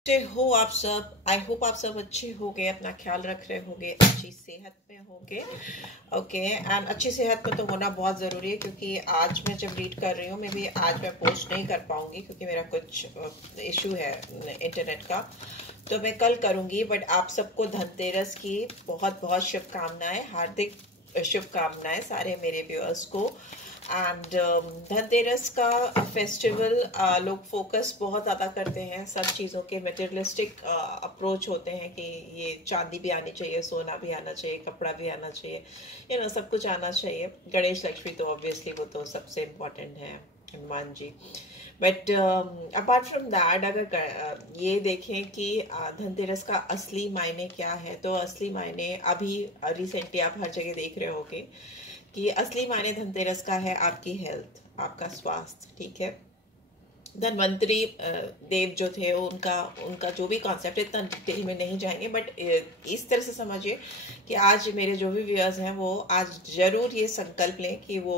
अच्छे हो आप सब। आई होप आप सब अच्छे होगे, अपना ख्याल रख रहे होगे, अच्छी सेहत में होगे। ओके एंड अच्छी सेहत में तो होना बहुत ज़रूरी है, क्योंकि आज मैं जब रीड कर रही हूँ, मैं भी आज मैं पोस्ट नहीं कर पाऊंगी क्योंकि मेरा कुछ इशू है इंटरनेट का, तो मैं कल करूँगी। बट आप सबको धनतेरस की बहुत बहुत शुभकामनाएं, हार्दिक शुभकामनाएं सारे मेरे व्यूअर्स को। एंड धनतेरस का फेस्टिवल लोग फोकस बहुत ज़्यादा करते हैं, सब चीज़ों के मटेरियलिस्टिक अप्रोच होते हैं कि ये चांदी भी आनी चाहिए, सोना भी आना चाहिए, कपड़ा भी आना चाहिए, सब कुछ आना चाहिए। गणेश लक्ष्मी तो ऑब्वियसली वो तो सबसे इम्पोर्टेंट है, Hanuman ji. But apart from that, अगर ये देखें कि धनतेरस का असली मायने क्या है, तो असली मायने अभी रिसेंटली आप हर जगह देख रहे होगे कि असली मायने धनतेरस का है आपकी हेल्थ, आपका स्वास्थ्य। ठीक है, धनवंतरी देव जो थे उनका उनका जो भी कॉन्सेप्ट है, इतना डिटेल में नहीं जाएंगे, बट इस तरह से समझिए कि आज मेरे जो भी व्यूअर्स हैं वो आज जरूर ये संकल्प लें कि वो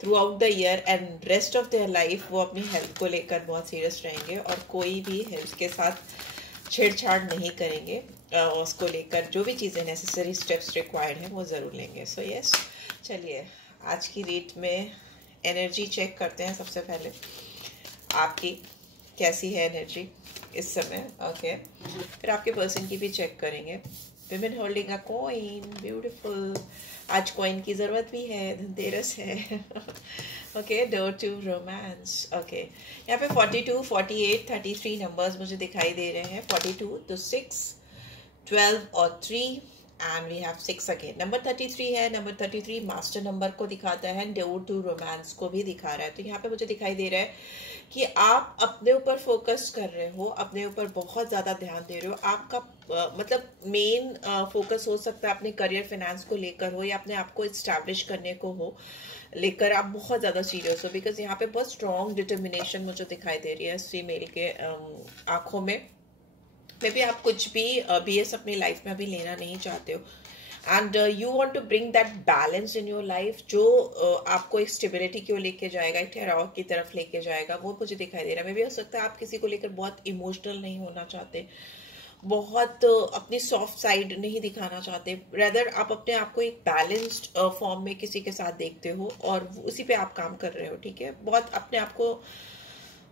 through out the year and rest of their life वो अपनी हेल्थ को लेकर बहुत सीरियस रहेंगे और कोई भी हेल्थ के साथ छेड़छाड़ नहीं करेंगे। उसको लेकर जो भी चीज़ें नेसेसरी स्टेप्स रिक्वायर्ड हैं वो ज़रूर लेंगे। सो यस, चलिए आज की रीड में एनर्जी चेक करते हैं। सबसे पहले आपकी कैसी है एनर्जी इस समय। ओके, फिर आपके पर्सन की भी चेक करेंगे। Women holding a coin, beautiful. आज कॉइन की ज़रूरत भी है, धनतेरस है। Okay, door to romance. Okay, यहाँ पे 42, 48, 33 नंबर्स मुझे दिखाई दे रहे हैं। 42 तो 6, 12 और 3 and we have 6 again. Number 33 है, नंबर 33 मास्टर नंबर को दिखाता है, डोर टू रोमांस को भी दिखा रहा है। तो यहाँ पे मुझे दिखाई दे रहा है कि आप अपने ऊपर फोकस कर रहे हो, अपने ऊपर बहुत ज़्यादा ध्यान दे रहे हो। आपका मतलब मेन फोकस हो सकता है अपने करियर फाइनेंस को लेकर हो, या अपने आप को इस्टेब्लिश करने को हो लेकर आप बहुत ज़्यादा सीरियस हो। बिकॉज यहाँ पे बहुत स्ट्रॉन्ग डिटर्मिनेशन मुझे दिखाई दे रही है फीमेल के आंखों में। मे बी आप कुछ भी BS अपनी लाइफ में अभी लेना नहीं चाहते हो, and you want to bring that balance in your life, जो आपको एक स्टेबिलिटी की ओर लेके जाएगा, एक ठहराव की तरफ लेके जाएगा, वो मुझे दिखाई दे रहा है। मे भी हो सकता है आप किसी को लेकर बहुत इमोशनल नहीं होना चाहते, बहुत अपनी सॉफ्ट साइड नहीं दिखाना चाहते, रेदर आप अपने आप को एक बैलेंस्ड फॉर्म में किसी के साथ देखते हो और उसी पे आप काम कर रहे हो। ठीक है, बहुत अपने आप को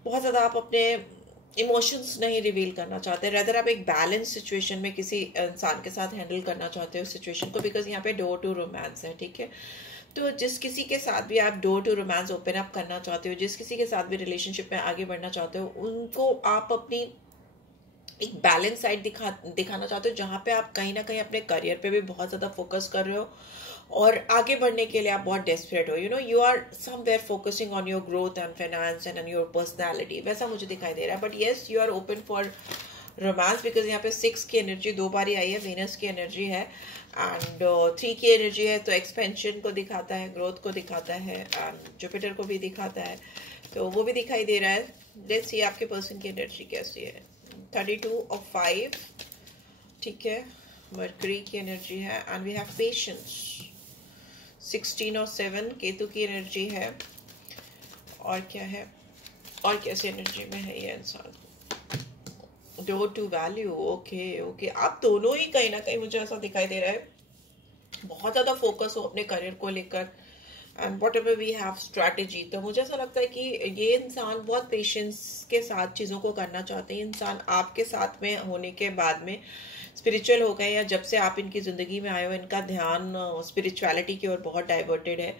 बहुत ज़्यादा आप अपने इमोशंस नहीं रिवील करना चाहते, रेदर आप एक बैलेंस सिचुएशन में किसी इंसान के साथ हैंडल करना चाहते हो सिचुएशन को। बिकॉज यहाँ पे डोर टू रोमांस है। ठीक है, तो जिस किसी के साथ भी आप door to romance open up करना चाहते हो, जिस किसी के साथ भी रिलेशनशिप में आगे बढ़ना चाहते हो, उनको आप अपनी एक बैलेंस साइड दिखाना चाहते हो, जहाँ पे आप कहीं ना कहीं अपने करियर पे भी बहुत ज़्यादा फोकस कर रहे हो और आगे बढ़ने के लिए आप बहुत डेस्परेट हो। You are somewhere focusing on your growth and finance and on your personality, वैसा मुझे दिखाई दे रहा है। But yes, you are open for romance, because यहाँ पे 6 की एनर्जी 2 बार ही आई है, वीनस की एनर्जी है एंड 3 की एनर्जी है, तो एक्सपेंशन को दिखाता है, ग्रोथ को दिखाता है एंड जुपिटर को भी दिखाता है, तो वो भी दिखाई दे रहा है। लेट्स सी आपके पर्सन की एनर्जी कैसी है। 32 और 5, ठीक है, मरकरी की एनर्जी है एंड वी हैव पेशेंस। 16 और 7 केतु की एनर्जी है। और क्या है, और कैसी एनर्जी में है ये इंसान। Door to value. Okay okay, आप दोनों ही कहीं ना कहीं मुझे ऐसा दिखाई दे रहा है बहुत ज़्यादा फोकस हो अपने करियर को लेकर and whatever we have strategy. तो मुझे ऐसा लगता है कि ये इंसान बहुत पेशेंस के साथ चीज़ों को करना चाहते हैं। इंसान आपके साथ में होने के बाद में स्पिरिचुअल हो गए, या जब से आप इनकी ज़िंदगी में आए हो इनका ध्यान स्पिरिचुअलिटी की ओर बहुत डाइवर्टेड है,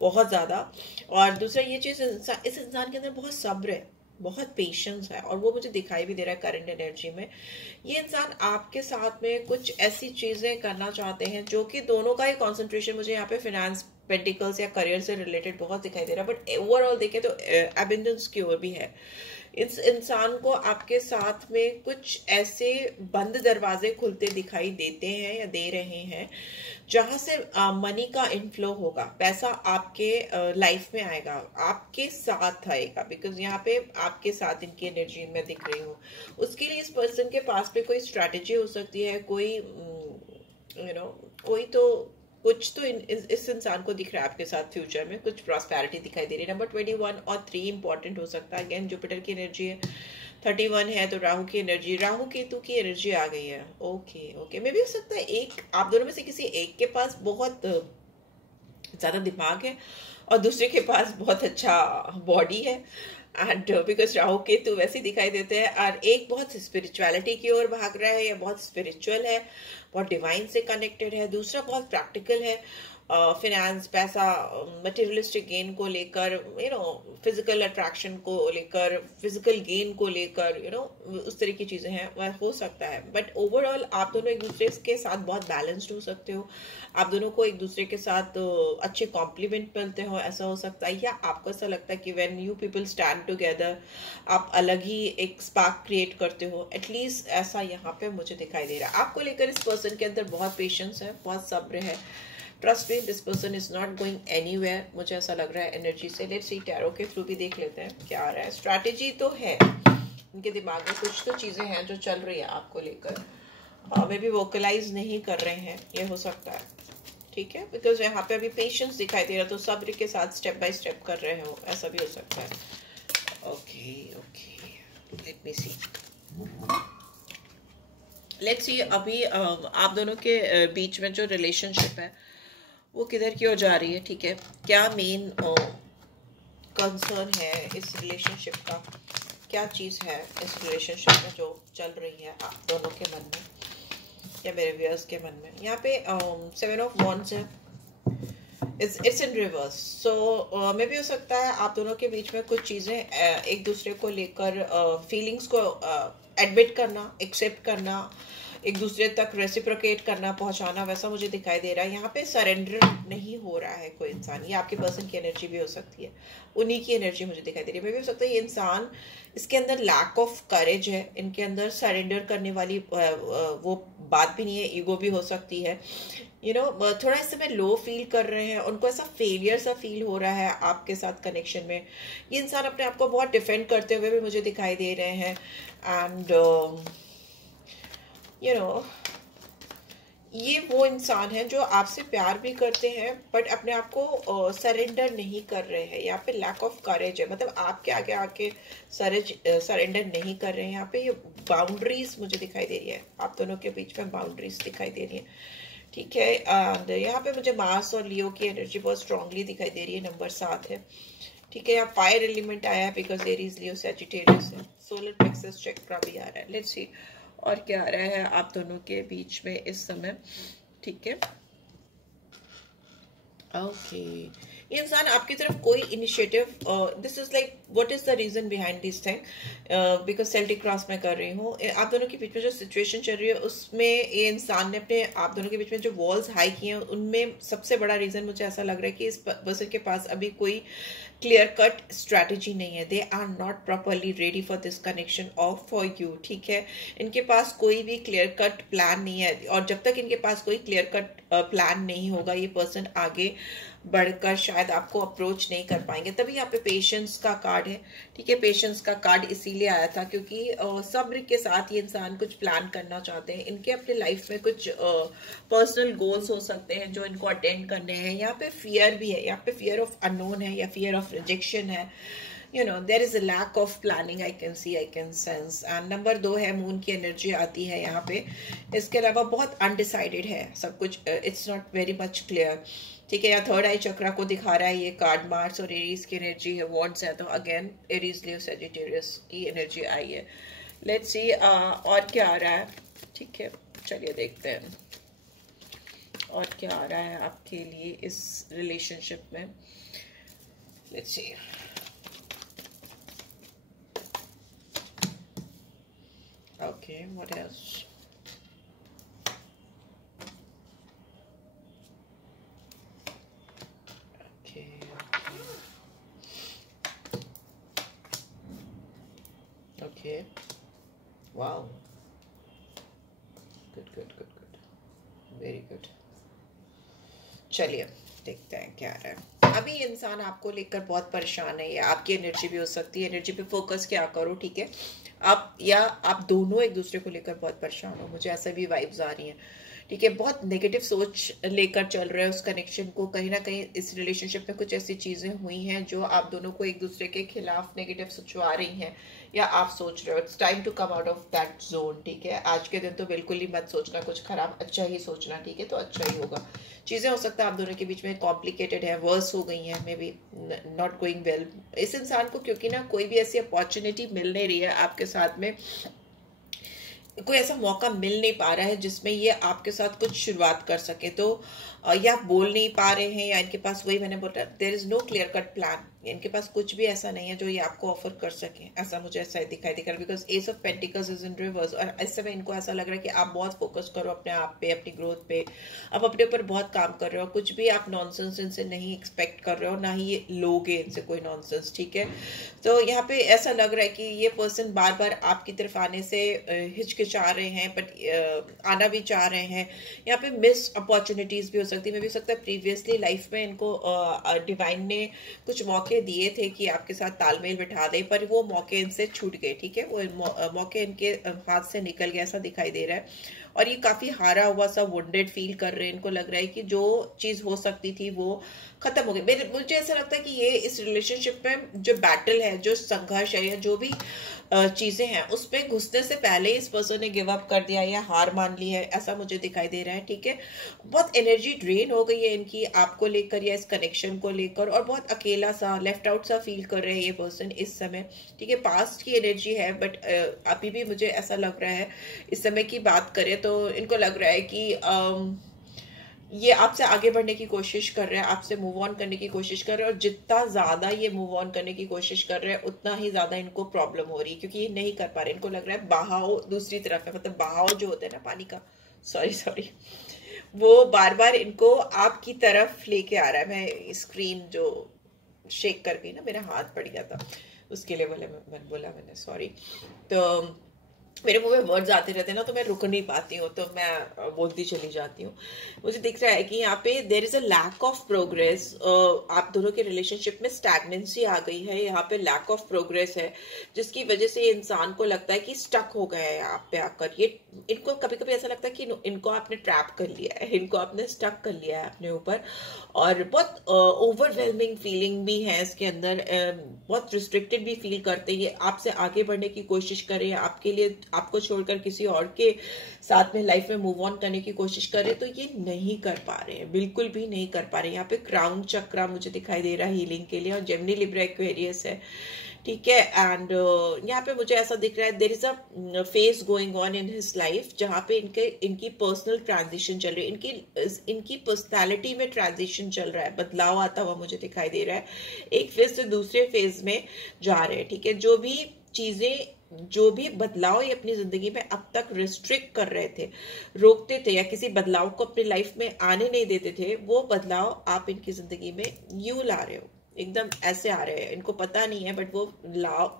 बहुत ज़्यादा। और दूसरा ये चीज़, इस इंसान के अंदर बहुत सब्र है, बहुत पेशेंस है, और वो मुझे दिखाई भी दे रहा है करंट एनर्जी में। ये इंसान आपके साथ में कुछ ऐसी चीज़ें करना चाहते हैं जो कि दोनों का ही कॉन्सेंट्रेशन मुझे यहाँ पे फिनेंस, पेंटिकल्स या करियर से रिलेटेड बहुत दिखाई दे रहा है। बट ओवरऑल देखें तो एबंडेंस की ओर भी है। इस इंसान को आपके साथ में कुछ ऐसे बंद दरवाजे खुलते दिखाई देते हैं या दे रहे हैं, जहां से मनी का इनफ्लो होगा, पैसा आपके लाइफ में आएगा, आपके साथ आएगा। बिकॉज यहाँ पे आपके साथ इनकी एनर्जी में दिख रही हो, उसके लिए इस पर्सन के पास पे कोई स्ट्रैटेजी हो सकती है, कोई कोई तो कुछ तो इस इंसान को दिख रहा है आपके साथ फ्यूचर में कुछ प्रॉस्पेरिटी दिखाई दे रही है। नंबर 21 और 3 इंपॉर्टेंट हो सकता है। अगेन जुपिटर की एनर्जी है, 31 है तो राहु की एनर्जी, राहु केतु की एनर्जी आ गई है। ओके ओके, मे भी हो सकता है एक आप दोनों में से किसी एक के पास बहुत ज़्यादा दिमाग है और दूसरे के पास बहुत अच्छा बॉडी है। एंड बिकॉज राहु केतु वैसे ही दिखाई देते हैं, और एक बहुत स्पिरिचुअलिटी की ओर भाग रहा है या बहुत स्पिरिचुअल है, बहुत डिवाइन से कनेक्टेड है, दूसरा बहुत प्रैक्टिकल है, फिनेंस, पैसा, मटेरियलिस्टिक गेन को लेकर, फिजिकल अट्रैक्शन को लेकर, फिजिकल गेन को लेकर, उस तरह की चीजें हैं, वह हो सकता है। बट ओवरऑल आप दोनों एक दूसरे के साथ बहुत बैलेंस्ड हो सकते हो, आप दोनों को एक दूसरे के साथ अच्छे कॉम्प्लीमेंट मिलते हो, ऐसा हो सकता है। या आपको ऐसा लगता है कि when you people stand together आप अलग ही एक स्पार्क क्रिएट करते हो, एटलीस्ट ऐसा यहाँ पे मुझे दिखाई दे रहा है। आपको लेकर इस पर्सन के अंदर बहुत पेशेंस है, बहुत सब्र है। Trust me, this person is not going anywhere, मुझे ऐसा लग रहा है एनर्जी से। लेट्स सी, टैरो के थ्रू भी देख लेते हैं क्या आ रहा है। स्ट्रैटेजी तो है, उनके दिमाग में कुछ तो चीजें हैं जो चल रही है आपको लेकर, मे बी वोकलाइज नहीं कर रहे हैं, ये हो सकता है, ठीक है। बिकॉज यहाँ पे अभी पेशेंस दिखाई दे रहा, तो सब्र के साथ स्टेप बाय स्टेप कर रहे हो, ऐसा भी हो सकता है। Okay okay, let me see, let's see अभी आप दोनों के बीच में जो रिलेशनशिप है वो किधर की ओर जा रही है, ठीक है। क्या मेन कंसर्न है इस रिलेशनशिप का, क्या चीज़ है इस रिलेशनशिप में जो चल रही है आप दोनों के मन में या मेरे व्यूअर्स के मन में। यहाँ पे 7 ऑफ वॉन्ड्स है, इट्स इन रिवर्स। सो मे भी हो सकता है आप दोनों के बीच में कुछ चीज़ें एक दूसरे को लेकर, फीलिंग्स को एडमिट करना, एक्सेप्ट करना, एक दूसरे तक रेसिप्रोकेट करना, पहुंचाना, वैसा मुझे दिखाई दे रहा है। यहाँ पे सरेंडर नहीं हो रहा है कोई इंसान, ये आपके पर्सन की एनर्जी भी हो सकती है, उन्हीं की एनर्जी मुझे दिखाई दे रही है। मे भी हो सकता है ये इंसान, इसके अंदर लैक ऑफ करेज है, इनके अंदर सरेंडर करने वाली वो बात भी नहीं है, ईगो भी हो सकती है, थोड़ा इस समय लो फील कर रहे हैं, उनको ऐसा फेलियर सा फील हो रहा है आपके साथ कनेक्शन में। ये इंसान अपने आप को बहुत डिफेंड करते हुए भी मुझे दिखाई दे रहे हैं। एंड ये वो इंसान है जो आपसे प्यार भी करते हैं बट अपने आप को सरेंडर नहीं कर रहे हैं। यहाँ पे लैक ऑफ करेज है, मतलब आपके आगे आके सरेंडर नहीं कर रहे हैं। यहाँ पे ये बाउंड्रीज मुझे दिखाई दे रही है, आप दोनों के बीच में बाउंड्रीज दिखाई दे रही है, ठीक है। एंड यहाँ पे मुझे मार्स और लियो की एनर्जी बहुत स्ट्रांगली दिखाई दे रही है, नंबर 7 है, ठीक है। यहाँ फायर एलिमेंट आया है बिकॉज एरीज, लियो, सैजिटेरियस है, सोलर प्लेक्सस चक्रा भी आ रहा है। लेट्स सी और क्या आ रहा है आप दोनों के बीच में इस समय, ठीक है। ओके, ये इंसान आपकी तरफ कोई initiative, this is like what is the reason behind this thing, because Celtic cross मैं कर रही हूँ। आप दोनों के बीच में जो सिचुएशन चल रही है उसमें ये इंसान ने अपने आप दोनों के बीच में जो वॉल्स हाई किए हैं उनमें सबसे बड़ा रीजन मुझे ऐसा लग रहा है कि इस पर्सन के पास अभी कोई क्लियर कट स्ट्रैटेजी नहीं है। They are not properly ready for this connection और फॉर यू, ठीक है। इनके पास कोई भी क्लियर कट प्लान नहीं है, और जब तक इनके पास कोई क्लियर कट प्लान नहीं होगा ये पर्सन आगे बढ़कर शायद आपको अप्रोच नहीं कर पाएंगे। तभी यहाँ पे पेशेंस का कार्ड है, ठीक है। पेशेंस का कार्ड इसीलिए आया था क्योंकि सब्र के साथ ये इंसान कुछ प्लान करना चाहते हैं। इनके अपने लाइफ में कुछ पर्सनल गोल्स हो सकते हैं जो इनको अटेंड करने हैं। यहाँ पे फियर भी है, यहाँ पे फियर ऑफ अननोन है या फियर ऑफ रिजेक्शन है। there is a lack of planning, I can see, I can sense। and number 2 है, मून की एनर्जी आती है यहाँ पे। इसके अलावा बहुत अनडिसाइडेड है सब कुछ, it's not very much clear, ठीक है। या थर्ड आई चक्रा को दिखा रहा है ये कार्ड, मार्स और एरीज की एनर्जी है, वॉन्ड्स है, तो अगेन एरीज, लियो, सैजिटेरियस की एनर्जी आई है। लेट्स सी और क्या आ रहा है, ठीक है। चलिए देखते हैं और क्या आ रहा है आपके लिए इस रिलेशनशिप में। Let's see, okay, what else? Okay, okay, wow, good, very good। चलिए देखते हैं क्या आ रहा है। अभी इंसान आपको लेकर बहुत परेशान है, या आपकी एनर्जी भी हो सकती है, एनर्जी पे फोकस क्या करो, ठीक है। आप या आप दोनों एक दूसरे को लेकर बहुत परेशान हो, मुझे ऐसा भी वाइब्स आ रही हैं, ठीक है, बहुत नेगेटिव सोच लेकर चल रहे हैं उस कनेक्शन को। कहीं ना कहीं इस रिलेशनशिप में कुछ ऐसी चीजें हुई हैं जो आप दोनों को एक दूसरे के खिलाफ नेगेटिव सोचवा रही हैं, या आप सोच रहे हो। It's time to come out of that zone, ठीक है। आज के दिन तो बिल्कुल ही मत सोचना कुछ खराब, अच्छा ही सोचना, ठीक है, तो अच्छा ही होगा। चीजें हो सकता है आप दोनों के बीच में कॉम्प्लिकेटेड है, वर्स हो गई हैं, may be not going well इस इंसान को, क्योंकि ना कोई भी ऐसी अपॉर्चुनिटी मिल नहीं रही है आपके साथ में, कोई ऐसा मौका मिल नहीं पा रहा है जिसमें ये आपके साथ कुछ शुरुआत कर सके। तो या आप बोल नहीं पा रहे हैं, या इनके पास, वही मैंने बोला, there is no clear cut plan. इनके पास कुछ भी ऐसा नहीं है जो ये आपको ऑफर कर सके, ऐसा मुझे ऐसा दिखाई देगा। Because S of pentacles is in reverse, और इस समय इनको ऐसा लग रहा है कि आप बहुत फोकस करो अपने आप पे, अपनी ग्रोथ पे, आप अपने ऊपर बहुत काम कर रहे हो। कुछ भी आप नॉनसेंस इनसे नहीं एक्सपेक्ट कर रहे हो, ना ही ये लोगे इनसे कोई नॉनसेंस, ठीक है। तो यहाँ पे ऐसा लग रहा है कि ये पर्सन बार बार आपकी तरफ आने से हिचकिचा रहे हैं, बट आना भी चाह रहे हैं। यहाँ पे मिस अपॉर्चुनिटीज भी हो सकती है, मे भी हो सकता है प्रीवियसली लाइफ में इनको डिवाइन ने कुछ मौके दिए थे कि आपके साथ तालमेल बिठा दे, पर वो मौके इनसे छूट गए, ठीक है। वो मौके इनके हाथ से निकल गया, ऐसा दिखाई दे रहा है। और ये काफी हारा हुआ सा वुंडेड फील कर रहे हैं। इनको लग रहा है कि जो चीज हो सकती थी वो खत्म हो गई। मुझे ऐसा लगता है कि ये इस रिलेशनशिप में जो बैटल है, जो संघर्ष है, या जो भी चीजें हैं, उसमें घुसने से पहले इस पर्सन ने गिव अप कर दिया या हार मान ली है, ऐसा मुझे दिखाई दे रहा है, ठीक है। बहुत एनर्जी ड्रेन हो गई है इनकी आपको लेकर या इस कनेक्शन को लेकर, और बहुत अकेला सा, लेफ्ट आउट सा फील कर रहे हैं ये पर्सन इस समय, ठीक है। पास्ट की एनर्जी है, बट अभी भी मुझे ऐसा लग रहा है, इस समय की बात करें तो इनको लग रहा है कि ये आपसे आगे बढ़ने की कोशिश कर रहे हैं, आपसे मूव ऑन करने की कोशिश कर रहे हैं, और जितना ज्यादा ये मूव ऑन करने की कोशिश कर रहे हैं उतना ही ज्यादा इनको प्रॉब्लम हो रही है, क्योंकि ये नहीं कर पा रहे। इनको लग रहा है बहाव दूसरी तरफ है, मतलब बहाव जो होता है ना पानी का, सॉरी, वो बार बार इनको आपकी तरफ लेके आ रहा है। मैं स्क्रीन जो शेक कर गई ना, मेरा हाथ पड़ गया था, उसके लिए बोला मैंने सॉरी। तो मेरे मुंह में वर्ड्स आते रहते हैं ना, तो मैं रुक नहीं पाती हूँ, तो मैं बोलती चली जाती हूँ। मुझे दिख रहा है कि यहाँ पे there is a lack of progress. आप दोनों के रिलेशनशिप में स्टैग्नेंसी आ गई है, यहाँ पे लैक ऑफ प्रोग्रेस है, जिसकी वजह से ये इंसान को लगता है कि स्टक हो गया है आप पे आकर। ये इनको कभी कभी ऐसा लगता है कि इनको आपने ट्रैप कर लिया है, इनको आपने स्टक कर लिया है अपने ऊपर, और बहुत ओवरवेलमिंग फीलिंग भी है इसके अंदर। बहुत रिस्ट्रिक्टेड भी फील करते हैं, आपसे आगे बढ़ने की कोशिश करें, आपके लिए, आपको छोड़कर किसी और के साथ में लाइफ में मूव ऑन करने की कोशिश करें, तो ये नहीं कर पा रहे हैं, बिल्कुल भी नहीं कर पा रहे हैं। यहाँ पे क्राउन चक्रा मुझे दिखाई दे रहा है हीलिंग के लिए, और जेमिनी लिब्रा एक्वेरियस है, ठीक है। एंड यहाँ पे मुझे ऐसा दिख रहा है there is a phase going on in his life, जहाँ पे इनकी पर्सनल ट्रांजिशन चल रही है, इनकी पर्सनालिटी में ट्रांजिशन चल रहा है, बदलाव आता हुआ मुझे दिखाई दे रहा है। एक फेज से दूसरे फेज में जा रहे हैं, ठीक है। जो भी बदलाव ये अपनी जिंदगी में अब तक रिस्ट्रिक्ट कर रहे थे, रोकते थे, या किसी बदलाव को अपनी लाइफ में आने नहीं देते थे, वो बदलाव आप इनकी जिंदगी में यूं ला रहे हो, एकदम ऐसे आ रहे हैं। इनको पता नहीं है, बट वो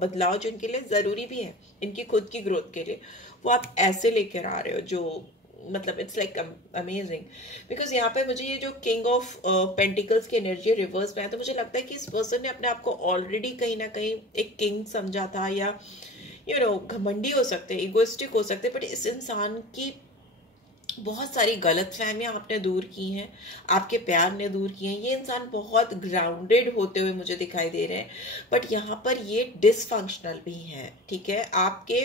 बदलाव जो इनके लिए जरूरी भी है, इनकी खुद की ग्रोथ के लिए, वो आप ऐसे लेकर आ रहे हो, जो मतलब इट्स लाइक अमेजिंग। बिकॉज यहाँ पे मुझे ये जो किंग ऑफ पेंटिकल्स की एनर्जी रिवर्स में है, तो मुझे लगता है कि इस पर्सन ने अपने आप को ऑलरेडी कहीं ना कहीं एक किंग समझा था, या घमंडी हो सकते हैं, इगोइस्टिक हो सकते हैं, बट इस इंसान की बहुत सारी गलत फहमियां आपने दूर की हैं, आपके प्यार ने दूर की हैं। ये इंसान बहुत ग्राउंडेड होते हुए मुझे दिखाई दे रहे हैं, बट यहाँ पर ये डिसफंक्शनल भी हैं, ठीक है। आपके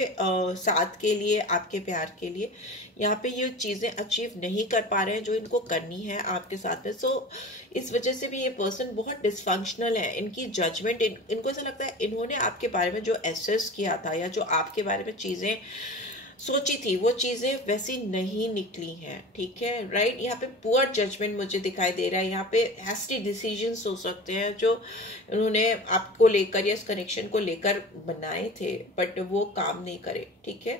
साथ के लिए, आपके प्यार के लिए यहाँ पे ये चीजें अचीव नहीं कर पा रहे हैं जो इनको करनी है आपके साथ में। सो इस वजह से भी ये पर्सन बहुत डिसफंक्शनल है। इनकी जजमेंट, इनको ऐसा लगता है इन्होंने आपके बारे में जो एसेस किया था, या जो आपके बारे में चीजें सोची थी, वो चीजें वैसी नहीं निकली हैं, ठीक है, राइट। यहाँ पे पुअर जजमेंट मुझे दिखाई दे रहा है। यहाँ पे हैस्टी डिसीजंस हो सकते हैं जो उन्होंने आपको लेकर या इस कनेक्शन को लेकर बनाए थे, बट वो काम नहीं करे, ठीक है।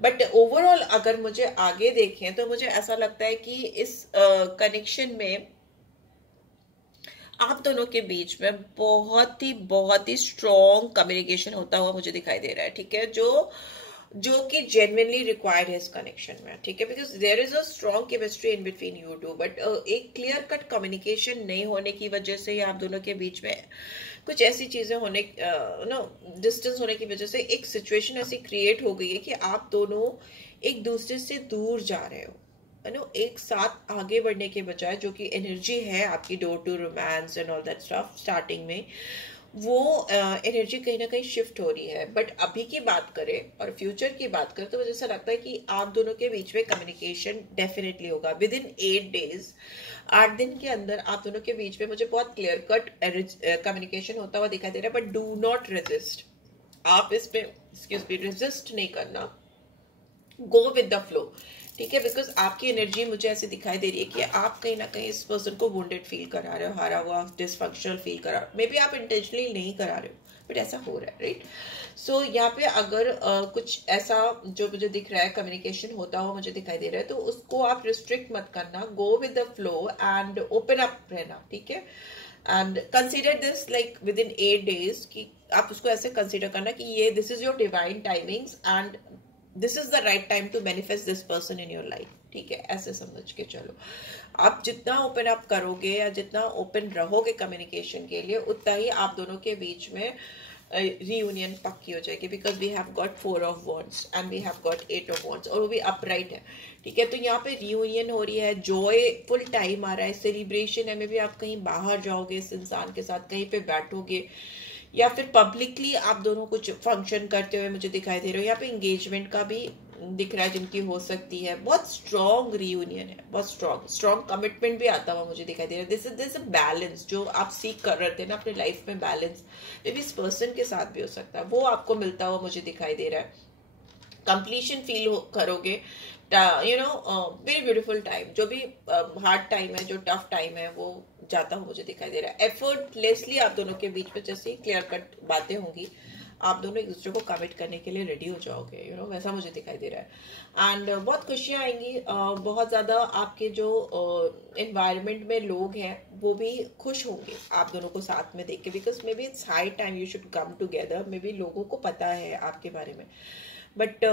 बट ओवरऑल अगर मुझे आगे देखें तो मुझे ऐसा लगता है कि इस कनेक्शन में आप दोनों के बीच में बहुत ही स्ट्रॉन्ग कम्युनिकेशन होता हुआ मुझे दिखाई दे रहा है, ठीक है, जो कि जेन्युइनली रिक्वायर्ड है इस कनेक्शन में, ठीक है। Because there is a strong chemistry in between you two, but एक क्लियर कट कम्युनिकेशन नहीं होने की वजह से, या आप दोनों के बीच में कुछ ऐसी चीजें होने, डिस्टेंस होने की वजह से एक सिचुएशन ऐसी क्रिएट हो गई है कि आप दोनों एक दूसरे से दूर जा रहे हो। एक साथ आगे बढ़ने के बजाय जो कि एनर्जी है आपकी door to romance and all that stuff starting में, वो एनर्जी कहीं ना कहीं शिफ्ट हो रही है। बट अभी की बात करें और फ्यूचर की बात करें तो मुझे ऐसा लगता है कि आप दोनों के बीच में कम्युनिकेशन डेफिनेटली होगा विद इन 8 डेज। 8 दिन के अंदर आप दोनों के बीच में मुझे बहुत क्लियर कट कम्युनिकेशन होता हुआ दिखाई दे रहा है। बट डू नॉट रेजिस्ट, आप इस पे एक्सक्यूज मी रेजिस्ट नहीं करना, गो विद द फ्लो, ठीक है। बिकॉज आपकी एनर्जी मुझे ऐसे दिखाई दे रही है कि आप कहीं ना कहीं इस पर्सन को वुंडेड फील करा रहे हो, हारा हुआ डिसफंक्शनल फील करा रहे हो। मे बी आप इंटेंशनली नहीं करा रहे हो बट ऐसा हो रहा है, राइट। सो यहाँ पे अगर कुछ ऐसा जो मुझे दिख रहा है कम्युनिकेशन होता हुआ मुझे दिखाई दे रहा है, तो उसको आप रिस्ट्रिक्ट मत करना, go with the flow and open up रहना, ठीक है। And consider this like within 8 days, कि आप उसको ऐसे कंसिडर करना कि ये this is your divine timings and this is the right time to manifest this person in your life, ठीक है। ऐसे समझ के चलो। आप जितना ओपन अप करोगे या जितना ओपन रहोगे कम्युनिकेशन के लिए, उतना ही आप दोनों के बीच में रीयूनियन पक्की हो जाएगी। Because we have got 4 of wands and we have got 8 of wands, और वो भी अपराइट है, ठीक है। तो यहाँ पे रीयूनियन हो रही है, जॉय फुल टाइम आ रहा है, सेलिब्रेशन है। मे भी आप कहीं बाहर जाओगे इस इंसान के साथ, कहीं पे बैठोगे, या फिर पब्लिकली आप दोनों कुछ फंक्शन करते हुए मुझे दिखाई दे रहे हो। यहाँ पे एंगेजमेंट का भी दिख रहा है जिनकी हो सकती है। बहुत स्ट्रॉन्ग रीयूनियन है, बहुत स्ट्रॉन्ग कमिटमेंट भी आता हुआ मुझे दिखाई दे रहा है। दिस इज अ बैलेंस जो आप सीख कर रहे थे ना अपने लाइफ में, बैलेंस मे बी इस पर्सन के साथ भी हो सकता है, वो आपको मिलता हुआ मुझे दिखाई दे रहा है। कंप्लीशन फील करोगे, वेरी ब्यूटीफुल टाइम। जो भी हार्ड टाइम है, जो टफ टाइम है, वो जाता हुआ मुझे दिखाई दे रहा है। एफर्टलेसली आप दोनों के बीच में जैसे क्लियर कट बातें होंगी, आप दोनों एक दूसरे को कमिट करने के लिए रेडी हो जाओगे, वैसा मुझे दिखाई दे रहा है। एंड बहुत खुशियां आएंगी, बहुत ज्यादा आपके जो एनवायरनमेंट में लोग हैं वो भी खुश होंगे आप दोनों को साथ में देख के। Because may be it's high time you should come together. May be लोगों को पता है आपके बारे में, बट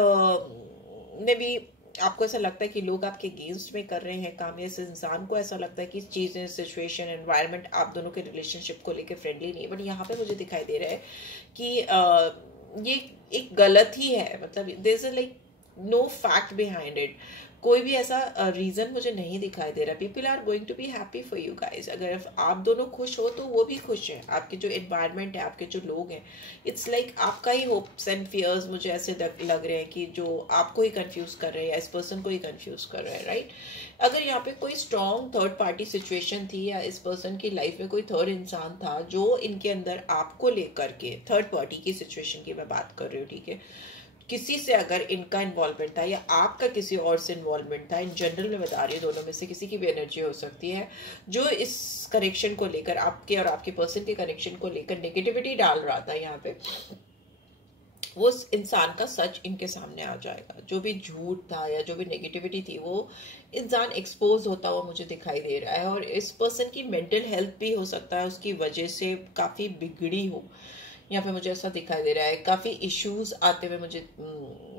मे बी आपको ऐसा लगता है कि लोग आपके अगेंस्ट में कर रहे हैं काम, या इस इंसान को ऐसा लगता है कि चीजें, सिचुएशन, एनवायरनमेंट आप दोनों के रिलेशनशिप को लेकर फ्रेंडली नहीं है। बट यहाँ पे मुझे दिखाई दे रहा है कि ये एक गलत ही है, मतलब there is like no fact behind it. कोई भी ऐसा रीजन मुझे नहीं दिखाई दे रहा। People are going to be happy for you guys. अगर आप दोनों खुश हो तो वो भी खुश हैं। आपके जो एनवायरनमेंट है, आपके जो लोग हैं, इट्स लाइक आपका ही होप्स एंड फियर्स मुझे ऐसे लग रहे हैं कि जो आपको ही कंफ्यूज कर रहे हैं या इस पर्सन को ही कंफ्यूज कर रहे हैं, राइट। अगर यहाँ पे कोई स्ट्रॉन्ग थर्ड पार्टी सिचुएशन थी, या इस पर्सन की लाइफ में कोई थर्ड इंसान था जो इनके अंदर आपको लेकर के, थर्ड पार्टी की सिचुएशन की मैं बात कर रही हूँ, ठीक है, किसी से अगर इनका इन्वॉल्वमेंट था या आपका किसी और से इन्वॉल्वमेंट था, इन जनरल में बता रही हूँ, दोनों में से किसी की भी एनर्जी हो सकती है जो इस कनेक्शन को लेकर, आपके और आपके पर्सन के कनेक्शन को लेकर नेगेटिविटी डाल रहा था, यहाँ पे वो इंसान का सच इनके सामने आ जाएगा। जो भी झूठ था या जो भी नेगेटिविटी थी, वो इंसान एक्सपोज होता हुआ मुझे दिखाई दे रहा है। और इस पर्सन की मेंटल हेल्थ भी हो सकता है उसकी वजह से काफ़ी बिगड़ी हो, यहाँ पे मुझे ऐसा दिखाई दे रहा है। काफ़ी इश्यूज आते हुए मुझे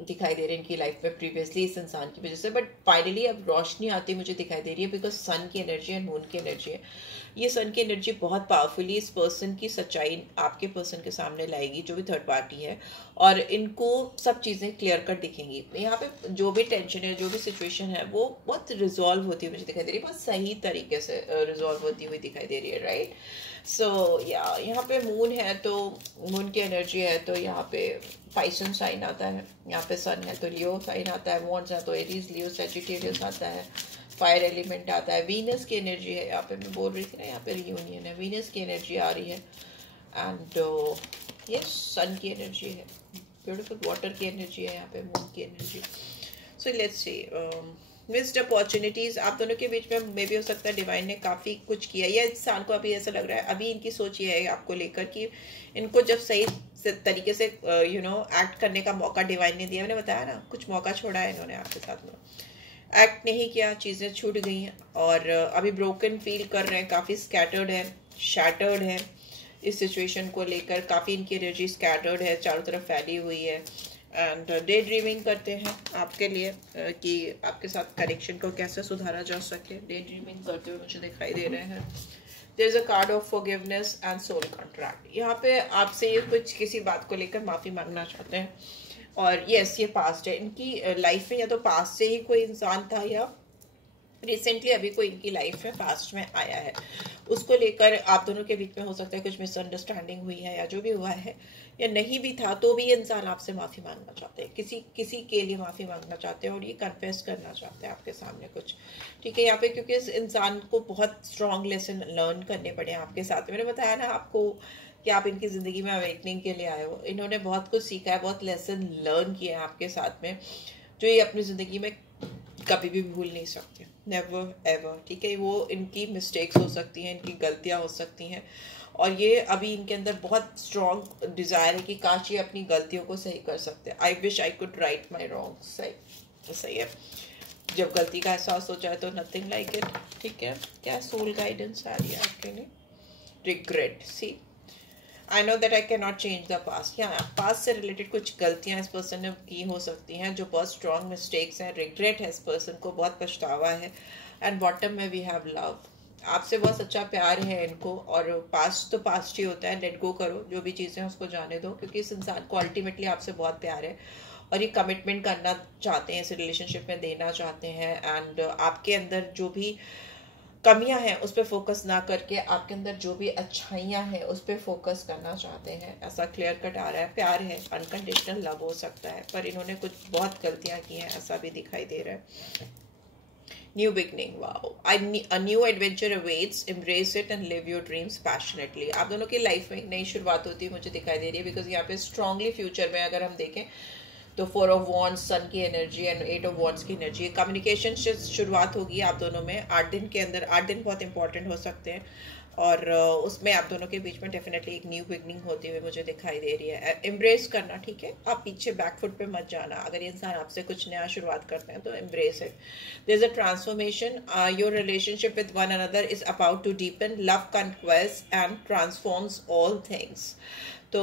दिखाई दे रहे हैं इनकी लाइफ में प्रीवियसली इस इंसान की वजह से। बट फाइनली अब रोशनी आती मुझे दिखाई दे रही है, बिकॉज सन की एनर्जी एंड मून की एनर्जी है। ये सन की एनर्जी बहुत पावरफुली इस पर्सन की सच्चाई आपके पर्सन के सामने लाएगी, जो भी थर्ड पार्टी है, और इनको सब चीज़ें क्लियर कट दिखेंगी। यहाँ पे जो भी टेंशन है, जो भी सिचुएशन है, वो बहुत रिजॉल्व होती हुई मुझे दिखाई दे रही है, बहुत सही तरीके से रिजॉल्व होती हुई दिखाई दे रही है, राइट। सो यहाँ पे मून है तो मून की एनर्जी है, तो यहाँ पे पाइसन साइन आता है, यहाँ पे सन है तो लियो साइन आता है, वॉन्ड्स है तो एरीज, लियो, सजिटेरियस आता है, फायर एलिमेंट आता है, वीनस की एनर्जी है। यहाँ पे मैं बोल रही थी ना, यहाँ पे रियूनियन है, वीनस की एनर्जी आ रही है, एंड ये सन की एनर्जी है, ब्यूटीफुल वाटर की एनर्जी है, यहाँ पे मून की energy. So let's see missed opportunities आप दोनों के बीच में। मे भी हो सकता है डिवाइन ने काफ़ी कुछ किया, या इंसान को अभी ऐसा लग रहा है, अभी इनकी सोच ये है आपको लेकर कि इनको जब सही तरीके से एक्ट करने का मौका डिवाइन ने दिया, मैंने बताया ना, कुछ मौका छोड़ा है इन्होंने आपके साथ में, एक्ट नहीं किया, चीज़ें छूट गई हैं, और अभी ब्रोकन फील कर रहे हैं, काफ़ी स्कैटर्ड है, शैटर्ड है इस सिचुएशन को लेकर। काफ़ी इनकी एनर्जी स्कैटर्ड है, चारों तरफ फैली हुई है, एंड डे ड्रीमिंग करते हैं आपके लिए कि आपके साथ कनेक्शन को कैसे सुधारा जा सके। डे ड्रीमिंग करते हुए मुझे दिखाई दे रहे हैं। There is a card of forgiveness and soul contract. यहाँ पे आपसे ये कुछ किसी बात को लेकर माफ़ी मांगना चाहते हैं, और यस ये पास्ट है इनकी लाइफ में, या तो पास्ट से ही कोई इंसान था, या रिसेंटली अभी कोई इनकी लाइफ में पास्ट में आया है, उसको लेकर आप दोनों के बीच में हो सकता है कुछ मिसअंडरस्टैंडिंग हुई है, या जो भी हुआ है, या नहीं भी था तो भी ये इंसान आपसे माफ़ी मांगना चाहते हैं, किसी के लिए माफ़ी मांगना चाहते हैं, और ये कन्फेस करना चाहते हैं आपके सामने कुछ, ठीक है। यहाँ पे क्योंकि इस इंसान को बहुत स्ट्रॉन्ग लेसन लर्न करने पड़े आपके साथ। मैंने बताया ना आपको कि आप इनकी ज़िंदगी में अवेकनिंग के लिए आए हो। इन्होंने बहुत कुछ सीखा है, बहुत लेसन लर्न किया है आपके साथ में, जो ये अपनी ज़िंदगी में कभी भी भूल नहीं सकते, नेवर एवर, ठीक है। वो इनकी मिस्टेक्स हो सकती हैं, इनकी गलतियां हो सकती हैं, और ये अभी इनके अंदर बहुत स्ट्रॉन्ग डिज़ायर है कि काश ये अपनी गलतियों को सही कर सकते हैं। I wish I could write my wrong, सही है। जब गलती का एहसास हो जाए तो नथिंग लाइक इट, ठीक है। क्या सोल गाइडेंस आ रही है आपके लिए? Regret, see I know that I can not change the past. या पास्ट से रिलेटेड कुछ गलतियां इस पर्सन ने की हो सकती हैं जो बहुत स्ट्रॉन्ग मिस्टेक्स हैं। रिग्रेट है इस पर्सन को, बहुत पछतावा है। एंड बॉटम में वी हैव लव, आपसे बहुत सच्चा प्यार है इनको, और पास्ट तो पास्ट ही होता है, लेट गो करो, जो भी चीज़ें उसको जाने दो, क्योंकि इस इंसान को अल्टीमेटली आपसे बहुत प्यार है, और ये कमिटमेंट करना चाहते हैं, इस रिलेशनशिप में देना चाहते हैं। एंड आपके अंदर जो भी कमियां हैं उस पर फोकस ना करके आपके अंदर जो भी अच्छाइयां हैं उस पर फोकस करना चाहते हैं, ऐसा क्लियर कट आ रहा है। प्यार है, अनकंडीशनल लव हो सकता है, पर इन्होंने कुछ बहुत गलतियां की हैं, ऐसा भी दिखाई दे रहा है। New beginning, wow, a new adventure awaits, embrace it and live your dreams passionately। आप दोनों की लाइफ में एक नई शुरुआत होती है मुझे दिखाई दे रही है, बिकॉज यहाँ पे स्ट्रांगली फ्यूचर में अगर हम देखें तो 4 ऑफ वॉन्ड्स, सन की एनर्जी, एंड 8 ऑफ वॉन्ड्स की एनर्जी, कम्युनिकेशन से शुरुआत होगी आप दोनों में 8 दिन के अंदर। 8 दिन बहुत इंपॉर्टेंट हो सकते हैं, और उसमें आप दोनों के बीच में डेफिनेटली एक न्यू बिगनिंग होती हुई मुझे दिखाई दे रही है। एम्ब्रेस करना, ठीक है, आप पीछे बैकफुट पे मत जाना। अगर ये इंसान आपसे कुछ नया शुरुआत करते हैं तो embrace it. There is a transformation, your relationship with one another is about to deepen, love conquest and transforms all things. तो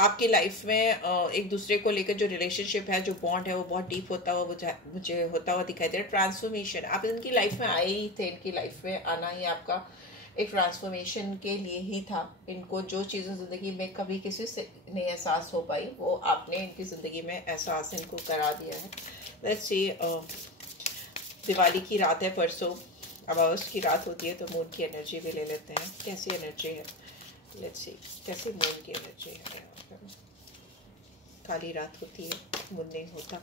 आपकी लाइफ में एक दूसरे को लेकर जो रिलेशनशिप है, जो बॉन्ड है, वो बहुत डीप होता हुआ मुझे होता हुआ दिखाई दे रहा है। ट्रांसफॉर्मेशन, आप इनकी लाइफ में आए ही थे, इनकी लाइफ में आना ही आपका एक ट्रांसफॉर्मेशन के लिए ही था। इनको जो चीज़ें ज़िंदगी में कभी किसी से नहीं एहसास हो पाई, वो आपने इनकी ज़िंदगी में एहसास इनको करा दिया है। लेट्स सी, दिवाली की रात है परसों, अमावस की रात होती है, तो मून की एनर्जी भी ले लेते हैं, कैसी एनर्जी है। लेट्स सी कैसी मून की एनर्जी है। काली रात होती है, मून नहीं होता।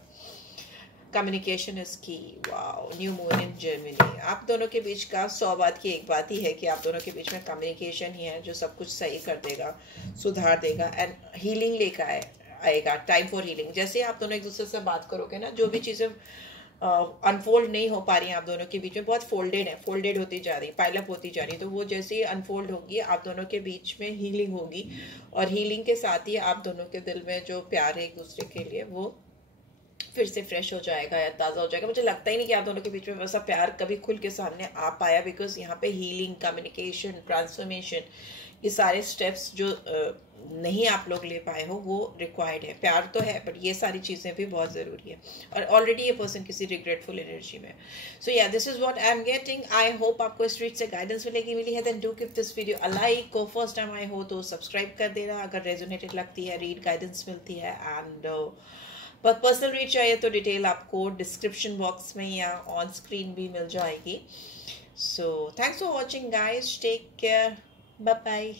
कम्युनिकेशन इज की, wow, new moon in Germany. आप दोनों के बीच का 100 बात की एक बात ही है कि आप दोनों के बीच में कम्युनिकेशन ही है जो सब कुछ सही कर देगा, सुधार देगा, एंड हीलिंग लेकर आएगा। Time for healing. जैसे आप दोनों एक दूसरे से बात करोगे ना, जो भी चीज़ें अनफोल्ड नहीं हो पा रही हैं आप दोनों के बीच में, बहुत फोल्डेड होती जा रही, पाइलअप होती जा रही, तो वो जैसे ही अनफोल्ड होगी आप दोनों के बीच में हीलिंग होगी, और हीलिंग के साथ ही आप दोनों के दिल में जो प्यार है एक दूसरे के लिए वो फिर से फ्रेश हो जाएगा या ताज़ा हो जाएगा। मुझे लगता ही नहीं कि आप दोनों के बीच में वैसा प्यार कभी खुल के सामने आ पाया, बिकॉज यहाँ पे हीलिंग, कम्युनिकेशन, ट्रांसफॉर्मेशन, ये सारे स्टेप्स जो नहीं आप लोग ले पाए हो वो रिक्वायर्ड है। प्यार तो है, बट ये सारी चीज़ें भी बहुत ज़रूरी है, और ऑलरेडी ये पर्सन किसी रिग्रेटफुल एनर्जी में। So yeah, this is what I am getting. I hope आपको इस रीड से गाइडेंस मिली है। Then do give this video a like, को फर्स्ट टाइम आए हो तो सब्सक्राइब कर देना अगर रेजोनेटेड लगती है, रीड गाइडेंस मिलती है। एंड पर्सनल रीड चाहिए तो डिटेल आपको डिस्क्रिप्शन बॉक्स में या ऑन स्क्रीन भी मिल जाएगी। So thanks for watching guys, take care, bye bye.